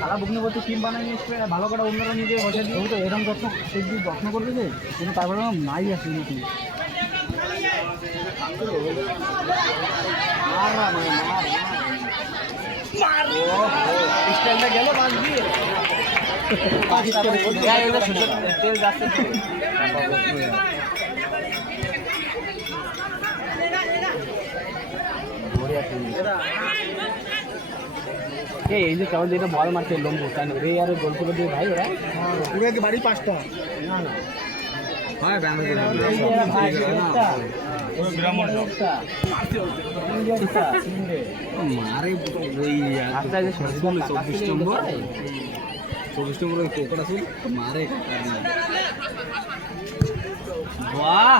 সারা ভগ্নিপতি টিম বানাই নিয়ে এসছে ভালো করে অন্যরা নিজে বসে দিয়ে তো এরকম যত্ন একদিন যত্ন করবে যে কিন্তু তারপরে নাই আসে নাকি গেল তেল যাচ্ছে এই যে কেমন যেটা বল মারছে লম্বু তাই না রে আর গল্প দিয়ে ভাই ওরা পুরো কি বাড়ি 5টা না না হ্যাঁ ভাই মারে ওই আস্তে আস্তে 24 নম্বর কোকড়া ছিল মারে বাহ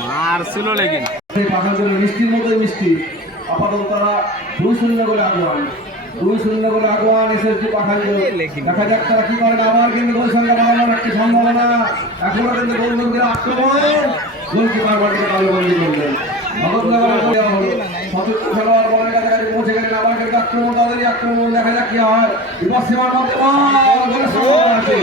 মারছিল লেকিন পাখাগুলো মিষ্টির মতোই মিষ্টি আপাতত তারা 2-0 করে আগুয়ান 2-0 করে আগুয়ান এসএসজি পাখাগুলো দেখা যাক তারা কি করে আবার কিন্তু গোল সংখ্যা বাড়ানোর একটি সম্ভাবনা এখনো কিন্তু গোলবন্দির আক্রমণ গোলকিপার মাটিতে গোলবন্দি করলেন ভগতনগরের দেওয়া হলো সতীর্থ খেলোয়াড় বলের কাছাকাছি পৌঁছে গেলেন আবার কিন্তু আক্রমণ তাদেরই আক্রমণ দেখা যাক কি হয় বিপদ সীমার মধ্যে গোলের সম্ভাবনা আছে